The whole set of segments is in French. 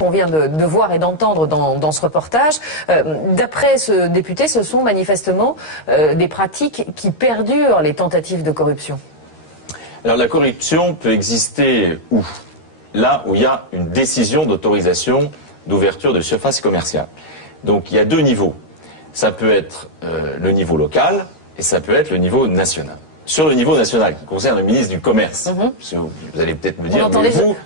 On vient de voir et d'entendre dans ce reportage. D'après ce député, ce sont manifestement des pratiques qui perdurent, les tentatives de corruption. Alors la corruption peut exister où? Là où il y a une décision d'autorisation d'ouverture de surface commerciale. Donc il y a deux niveaux. Ça peut être le niveau local et ça peut être le niveau national. Sur le niveau national, qui concerne le ministre du Commerce, vous allez peut-être me dire,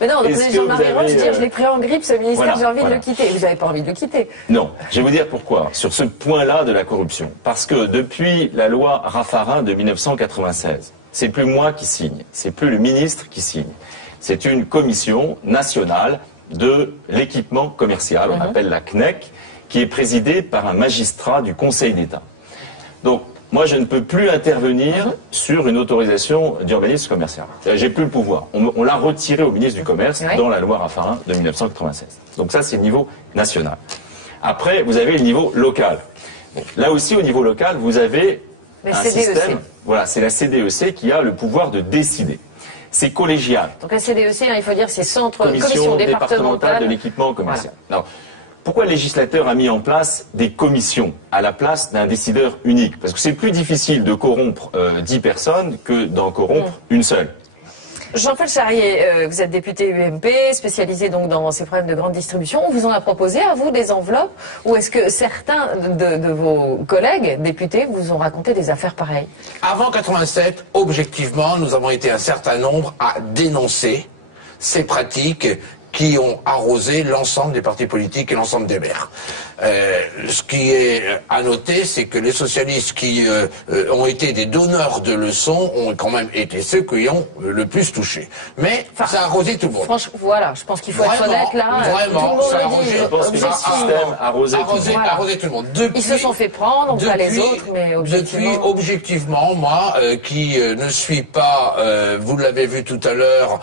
mais non, on entendait Jean-Marie Roche dire, je l'ai pris en grippe, ce ministère, j'ai envie de le quitter. Vous n'avez pas envie de le quitter. Non, je vais vous dire pourquoi, sur ce point-là de la corruption. Parce que depuis la loi Raffarin de 1996, c'est plus moi qui signe, c'est plus le ministre qui signe. C'est une commission nationale de l'équipement commercial, on appelle la CNEC, qui est présidée par un magistrat du Conseil d'État. Donc, moi, je ne peux plus intervenir sur une autorisation d'urbanisme commercial. J'ai plus le pouvoir. On l'a retiré au ministre du Commerce dans la loi Raffarin de 1996. Donc ça, c'est le niveau national. Après, vous avez le niveau local. Bon, là aussi, au niveau local, vous avez un système. Voilà, c'est la CDEC qui a le pouvoir de décider. C'est collégial. Donc la CDEC, il faut dire, c'est commission départementale de l'équipement commercial. Voilà. Alors, pourquoi le législateur a mis en place des commissions à la place d'un décideur unique? Parce que c'est plus difficile de corrompre 10 personnes que d'en corrompre une seule. Jean-Paul Charrier, vous êtes député UMP, spécialisé donc dans ces problèmes de grande distribution. On vous en a proposé à vous des enveloppes, ou est-ce que certains de vos collègues députés vous ont raconté des affaires pareilles? Avant 87, objectivement, nous avons été un certain nombre à dénoncer ces pratiques qui ont arrosé l'ensemble des partis politiques et l'ensemble des maires. Ce qui est à noter, c'est que les socialistes qui ont été des donneurs de leçons ont quand même été ceux qui ont le plus touché. Mais ça a arrosé tout le monde. Franchement, voilà, je pense qu'il faut être honnête là. Vraiment, ça a arrosé, je pense que le système a arrosé tout le monde. Ils se sont fait prendre, pas les autres, mais objectivement. Depuis, objectivement, moi, qui ne suis pas, vous l'avez vu tout à l'heure,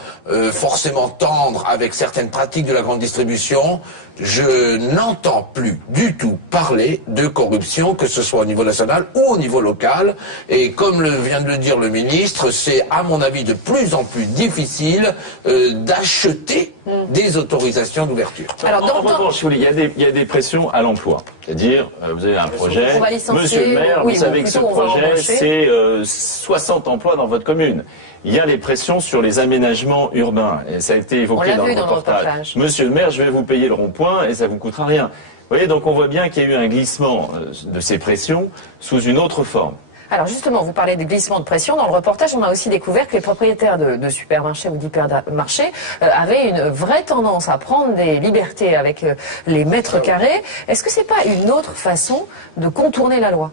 forcément tendre avec certaines pratiques de la grande distribution, je n'entends plus du tout parler de corruption, que ce soit au niveau national ou au niveau local. Et comme vient de le dire le ministre, c'est à mon avis de plus en plus difficile d'acheter des autorisations d'ouverture. Alors, en revanche, il y a des pressions à l'emploi. C'est-à-dire, vous avez un projet, monsieur le maire, vous savez que ce projet, c'est 60 emplois dans votre commune. Il y a les pressions sur les aménagements urbains, et ça a été évoqué dans le reportage. Monsieur le maire, je vais vous payer le rond-point et ça vous coûtera rien. Vous voyez, donc on voit bien qu'il y a eu un glissement de ces pressions sous une autre forme. Alors justement, vous parlez des glissements de pression. Dans le reportage, on a aussi découvert que les propriétaires de supermarchés ou d'hypermarchés avaient une vraie tendance à prendre des libertés avec les mètres carrés. Est-ce que c'est pas une autre façon de contourner la loi?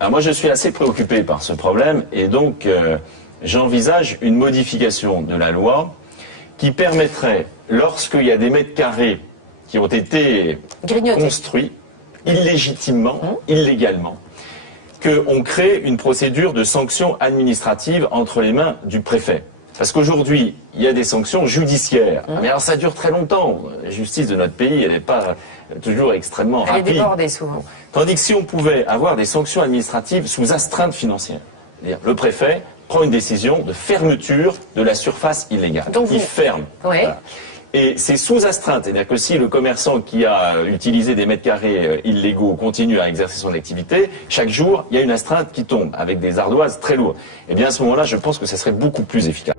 Alors moi, je suis assez préoccupé par ce problème et donc j'envisage une modification de la loi qui permettrait, lorsqu'il y a des mètres carrés qui ont été construits illégitimement, illégalement, qu'on crée une procédure de sanction administrative entre les mains du préfet. Parce qu'aujourd'hui, il y a des sanctions judiciaires. Mais alors ça dure très longtemps. La justice de notre pays, elle n'est pas toujours extrêmement rapide. Elle est débordée souvent. Tandis que si on pouvait avoir des sanctions administratives sous astreinte financière, c'est-à-dire le préfet prend une décision de fermeture de la surface illégale. Donc il ferme. Oui. Voilà. Et c'est sous astreinte, c'est-à-dire que si le commerçant qui a utilisé des mètres carrés illégaux continue à exercer son activité, chaque jour, il y a une astreinte qui tombe avec des ardoises très lourdes. Et bien à ce moment-là, je pense que ça serait beaucoup plus efficace.